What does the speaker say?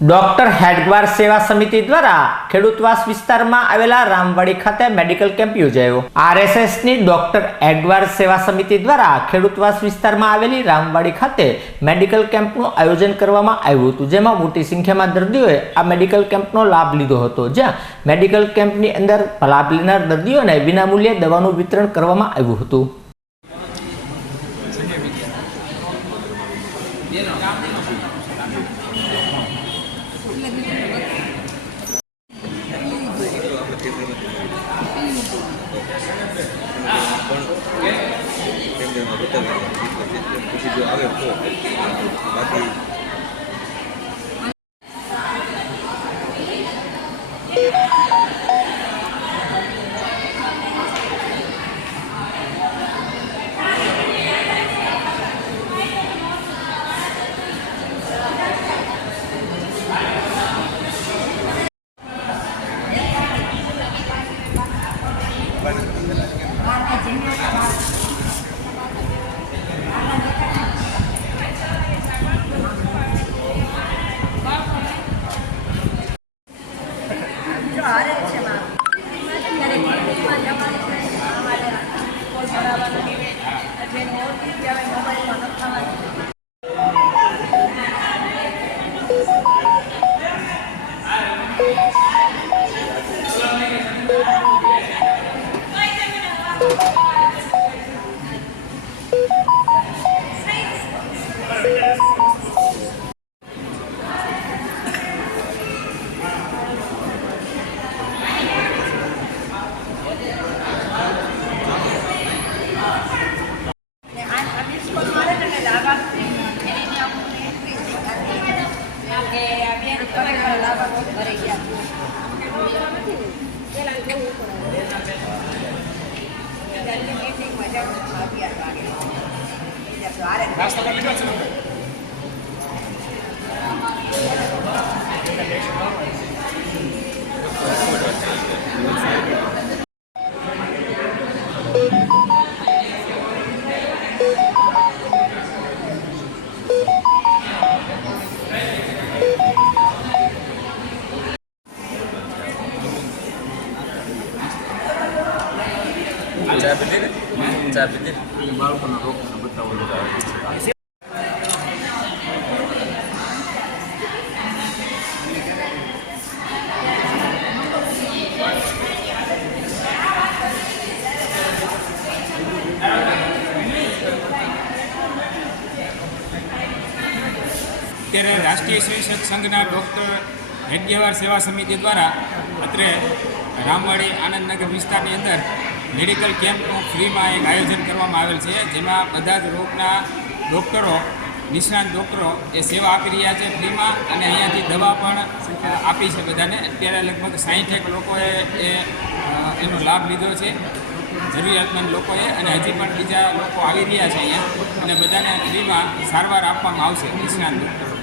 Doctor હેડગવાર સેવા સમિતિ દ્વારા ખેડૂતવાસ વિસ્તારમાં આવેલા રામવાડી ખાતે મેડિકલ કેમ્પ યોજાયો। આરએસએસની ડોક્ટર હેડગવાર સેવા સમિતિ દ્વારા ખેડૂતવાસ વિસ્તારમાં આવેલી રામવાડી ખાતે મેડિકલ કેમ્પનું આયોજન કરવામાં આવ્યું હતું, જેમાં મોટી સંખ્યામાં દર્દીઓએ આ મેડિકલ કેમ્પનો લાભ લીધો હતો। જ્યાં મેડિકલ કેમ્પની અંદર લાભ લેનાર દર્દીઓને વિનામૂલ્યે દવાનું વિતરણ કરવામાં આવ્યું હતું। जो आवे तो बाकी બાળકોના રોગને બતાવવાનું આવે છે। અત્યારે રાષ્ટ્રીય શિક્ષક સંઘના ડૉક્ટર હેડગેવાર સેવા સમિતિ દ્વારા અત્રે રામવાડી આનંદનગર વિસ્તારની અંદર મેડિકલ કેમ્પનું ફ્રીમાં એક આયોજન કરવામાં આવેલ છે, જેમાં બધા જ રોગના ડૉક્ટરો, નિષ્ણાત ડૉક્ટરો એ સેવા આપી રહ્યા છે ફ્રીમાં, અને અહીંયાથી દવા પણ આપી છે બધાને। અત્યારે લગભગ 60 લોકોએ એનો લાભ લીધો છે, જરૂરિયાતમંદ લોકોએ, અને હજી પણ બીજા લોકો આવી રહ્યા છે અહીંયા, અને બધાને ફ્રીમાં સારવાર આપવામાં આવશે નિષ્ણાત ડૉક્ટરો।